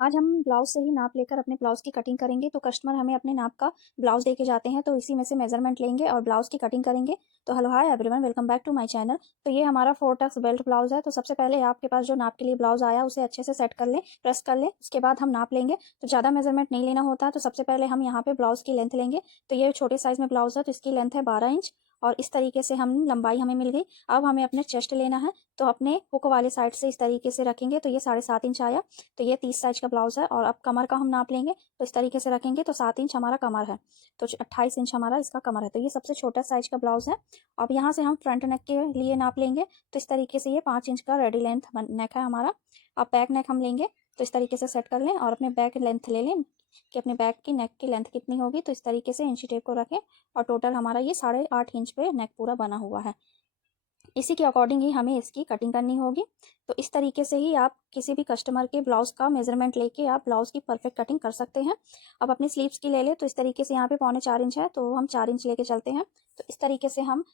आज हम ब्लाउज़ से ही नाप लेकर अपने ब्लाउज़ की कटिंग करेंगे। तो कस्टमर हमें अपने नाप का ब्लाउज़ दे के जाते हैं, तो इसी में से मेज़रमेंट लेंगे और ब्लाउज़ की कटिंग करेंगे। तो hello hi everyone, welcome back to my channel. तो ये हमारा 4 टक्स बेल्ट ब्लाउज़ है। तो सबसे पहले आपके पास जो नाप के लिए ब्लाउज़ आया उसे अच्छे से सेट कर लें, प्रेस कर लें। उसके बाद हम नाप लेंगे। तो ज़्यादा मेज़रमेंट नहीं लेना होता है। तो सबसे पहले हम यहाँ पे ब्लाउज़ की लेंथ लेंगे। तो ये छोटे साइज़ में ब्लाउज़ है, तो इसकी लेंथ है 12 इंच और इस तरीके से हम लंबाई हमें मिल गई। अब हमें अपने चेस्ट लेना है, तो अपने हुक वाले साइड से इस तरीके से रखेंगे। तो ये 7.5 इंच आया। तो ये 30 साइज का ब्लाउज़ है और अब कमर का हम नाप लेंगे। तो इस तरीके से रखेंगे, तो 7 इंच हमारा कमर है, तो 28 इंच हमारा इसका कमर है। तो ये सबसे छोटा साइज का ब्लाउज़ है। अब यहाँ से हम फ्रंट नेक के लिए नाप लेंगे। तो इस तरीके से ये 5 इंच का रेडी लेंथ नेक है हमारा। अब बैक नेक हम लेंगे, तो इस तरीके से सेट कर लें और अपने बैक लेंथ ले लें कि अपने बैक की नेक की लेंथ कितनी होगी। तो इस तरीके से इंची टेप को रखें और टोटल हमारा ये 8.5 इंच पे नेक पूरा बना हुआ है। इसी के अकॉर्डिंग ही हमें इसकी कटिंग करनी होगी। तो इस तरीके से ही आप किसी भी कस्टमर के ब्लाउज़ का मेज़रमेंट लेके आप ब्लाउज़ की परफेक्ट कटिंग कर सकते हैं। अब अपनी स्लीव्स की ले लें। तो इस तरीके से यहाँ पे 4.25 इंच है, तो हम 4 इंच लेके चलते हैं। तो इस तरीके से हम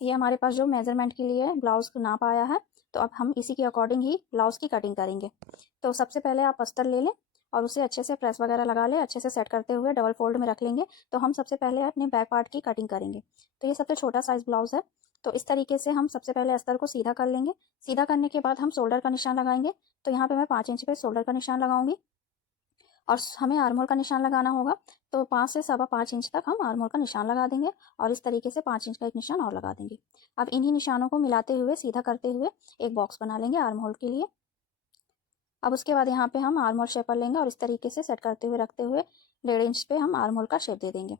ये हमारे पास जो मेज़रमेंट के लिए ब्लाउज़ का नाप आया है, तो अब हम इसी के अकॉर्डिंग ही ब्लाउज़ की कटिंग करेंगे। तो सबसे पहले आप अस्तर ले लें और उसे अच्छे से प्रेस वगैरह लगा लें, अच्छे से सेट करते हुए डबल फोल्ड में रख लेंगे। तो हम सबसे पहले अपने बैक पार्ट की कटिंग करेंगे। तो ये सबसे छोटा साइज़ ब्लाउज़ है। तो इस तरीके से हम सबसे पहले अस्तर को सीधा कर लेंगे। सीधा करने के बाद हम शोल्डर का निशान लगाएंगे। तो यहाँ पे मैं 5 इंच पे शोल्डर का निशान लगाऊंगी और हमें आर्म होल का निशान लगाना होगा। तो 5 से 5.25 इंच तक हम आर्म होल का निशान लगा देंगे और इस तरीके से 5 इंच का एक निशान और लगा देंगे। अब इन्हीं निशानों को मिलाते हुए सीधा करते हुए एक बॉक्स बना लेंगे आर्म होल के लिए। अब उसके बाद यहाँ पे हम आर्म होल शेपर लेंगे और इस तरीके से सेट करते हुए रखते हुए 1.5 इंच पे हम आर्म होल का शेप दे देंगे।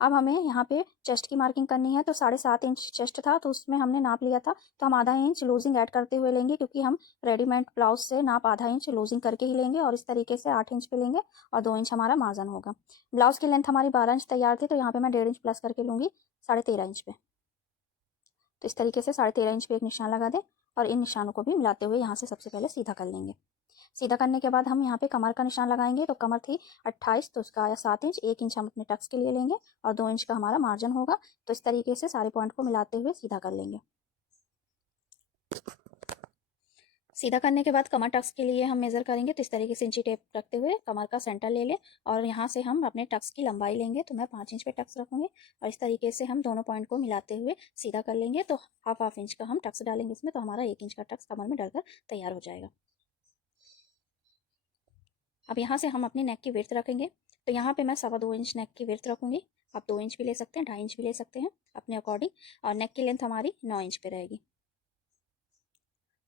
अब हमें यहाँ पे चेस्ट की मार्किंग करनी है। तो 7.5 इंच चेस्ट था, तो उसमें हमने नाप लिया था। तो हम आधा इंच लूजिंग ऐड करते हुए लेंगे, क्योंकि हम रेडीमेड ब्लाउज से नाप आधा इंच लूजिंग करके ही लेंगे और इस तरीके से 8 इंच पे लेंगे और 2 इंच हमारा मार्जिन होगा। ब्लाउज की लेंथ हमारी 12 इंच तैयार थी, तो यहाँ पे मैं 1.5 इंच प्लस करके लूँगी 13.5 इंच पे। तो इस तरीके से 13.5 इंच पे एक निशान लगा दें और इन निशानों को भी मिलाते हुए यहाँ से सबसे पहले सीधा कर लेंगे। सीधा करने के बाद हम यहाँ पे कमर का निशान लगाएंगे। तो कमर थी 28, तो उसका आया 7 इंच। 1 इंच हम अपने टक्स के लिए लेंगे और 2 इंच का हमारा मार्जिन होगा। तो इस तरीके से सारे पॉइंट को मिलाते हुए सीधा कर लेंगे। सीधा करने के बाद कमर टक्स के लिए हम मेज़र करेंगे। तो इस तरीके से इंची टेप रखते हुए कमर का सेंटर ले लें और यहाँ से हम अपने टक्स की लंबाई लेंगे। तो मैं 5 इंच पे टक्स रखूँगी और इस तरीके से हम दोनों पॉइंट को मिलाते हुए सीधा कर लेंगे। तो हाफ इंच का हम टक्स डालेंगे इसमें, तो हमारा 1 इंच का टक्स कमर में डलकर तैयार हो जाएगा। अब यहाँ से हम अपनी नेक की विड्थ रखेंगे। तो यहाँ पे मैं 2.25 इंच नेक की विड्थ रखूँगी। आप 2 इंच भी ले सकते हैं, 2.5 इंच भी ले सकते हैं अपने अकॉर्डिंग। और नेक की लेंथ हमारी 9 इंच पे रहेगी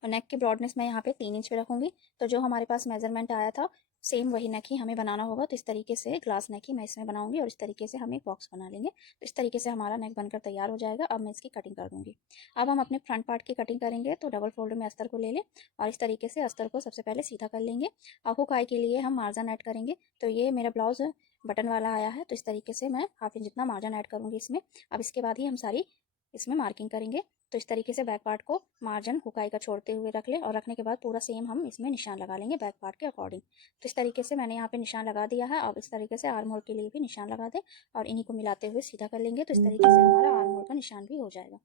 और नेक की ब्रॉडनेस मैं यहाँ पे 3 इंच पे रखूँगी। तो जो हमारे पास मेजरमेंट आया था सेम वही नेक ही हमें बनाना होगा। तो इस तरीके से ग्लास नेक ही मैं इसमें बनाऊंगी और इस तरीके से हम एक बॉक्स बना लेंगे। तो इस तरीके से हमारा नेक बनकर तैयार हो जाएगा। अब मैं इसकी कटिंग कर दूँगी। अब हम अपने फ्रंट पार्ट की कटिंग करेंगे। तो डबल फोल्ड में अस्तर को ले लें और इस तरीके से अस्तर को सबसे पहले सीधा कर लेंगे। हुक आई के लिए हम मार्जिन ऐड करेंगे। तो ये मेरा ब्लाउज बटन वाला आया है, तो इस तरीके से मैं हाफ इंच जितना मार्जिन ऐड करूँगी इसमें। अब इसके बाद ही हम सारी इसमें मार्किंग करेंगे। तो इस तरीके से बैक पार्ट को मार्जिन हुकाई का छोड़ते हुए रख लें और रखने के बाद पूरा सेम हम इसमें निशान लगा लेंगे बैक पार्ट के अकॉर्डिंग। तो इस तरीके से मैंने यहाँ पे निशान लगा दिया है। अब इस तरीके से आर्म होल के लिए भी निशान लगा दें और इन्हीं को मिलाते हुए सीधा कर लेंगे। तो इस तरीके से हमारा आर्म होल का निशान भी हो जाएगा।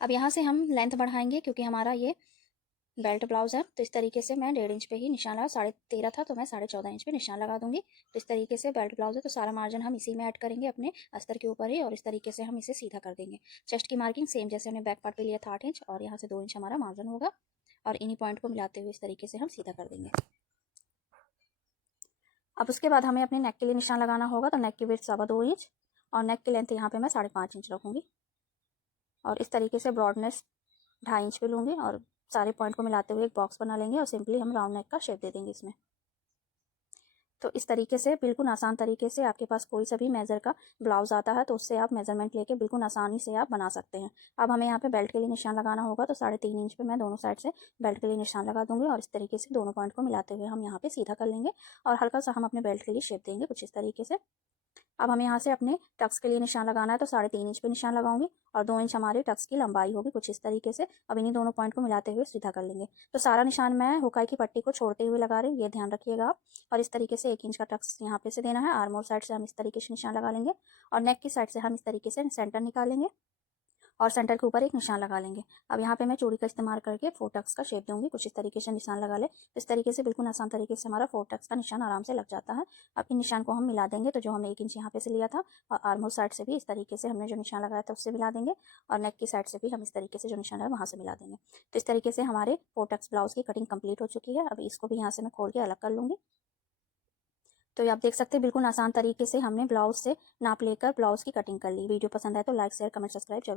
अब यहाँ से हम लेंथ बढ़ाएंगे, क्योंकि हमारा ये बेल्ट ब्लाउज है। तो इस तरीके से मैं 1.5 इंच पे ही निशान लगा, 13.5 था तो मैं 14.5 इंच पे निशान लगा दूंगी। तो इस तरीके से बेल्ट ब्लाउज है, तो सारा मार्जिन हम इसी में ऐड करेंगे अपने अस्तर के ऊपर ही और इस तरीके से हम इसे सीधा कर देंगे। चेस्ट की मार्किंग सेम जैसे हमने बैक पार्ट पे लिया था 8 इंच और यहाँ से 2 इंच हमारा मार्जिन होगा और इन्हीं पॉइंट को मिलाते हुए इस तरीके से हम सीधा कर देंगे। अब उसके बाद हमें अपने नेक के लिए निशान लगाना होगा। तो नेक की विड्थ 2.25 इंच और नेक की लेंथ यहाँ पे मैं 5.5 इंच रखूँगी और इस तरीके से ब्रॉडनेस 2.5 इंच पे लूँगी और सारे पॉइंट को मिलाते हुए एक बॉक्स बना लेंगे और सिंपली हम राउंड नेक का शेप दे देंगे इसमें। तो इस तरीके से बिल्कुल आसान तरीके से आपके पास कोई सा भी मेज़र का ब्लाउज आता है तो उससे आप मेज़रमेंट लेके बिल्कुल आसानी से आप बना सकते हैं। अब हमें यहाँ पे बेल्ट के लिए निशान लगाना होगा। तो 3.5 इंच पे मैं दोनों साइड से बेल्ट के लिए निशान लगा दूंगी और इस तरीके से दोनों पॉइंट को मिलाते हुए हम यहाँ पे सीधा कर लेंगे और हल्का सा हम अपने बेल्ट के लिए शेप देंगे कुछ इस तरीके से। अब हमें यहाँ से अपने टक्स के लिए निशान लगाना है। तो 3.5 इंच पे निशान लगाऊंगी और 2 इंच हमारे टक्स की लंबाई होगी कुछ इस तरीके से। अब इन्हीं दोनों पॉइंट को मिलाते हुए सीधा कर लेंगे। तो सारा निशान मैं हुकाई की पट्टी को छोड़ते हुए लगा रही हूँ, ये ध्यान रखिएगा आप। और इस तरीके से 1 इंच का टक्स यहाँ पे से देना है। आर्म होल साइड से हम इस तरीके से निशान लगा लेंगे और नेक की साइड से हम इस तरीके से सेंटर निकालेंगे और सेंटर के ऊपर एक निशान लगा लेंगे। अब यहाँ पे मैं चूड़ी का इस्तेमाल करके 4 टक्स का शेप दूंगी। कुछ इस तरीके से निशान लगा ले। इस तरीके से बिल्कुल आसान तरीके से हमारा 4 टक्स का निशान आराम से लग जाता है। अब इन निशान को हम मिला देंगे। तो जो हमने 1 इंच यहाँ पे से लिया था और आर्म होल साइड से भी इस तरीके से हमने जो निशान लगाया था उससे मिला देंगे, और नेक की साइड से भी हम इस तरीके से जो निशान है वहाँ से मिला देंगे। तो इस तरीके से हमारे 4 टक्स ब्लाउज की कटिंग कंप्लीट हो चुकी है। अब इसको भी यहाँ से मैं खोल के अलग कर लूँगी। तो ये आप देख सकते हैं बिल्कुल आसान तरीके से हमने ब्लाउज से नाप लेकर ब्लाउज की कटिंग कर ली। वीडियो पसंद आए तो लाइक शेयर कमेंट सब्सक्राइब जरूर।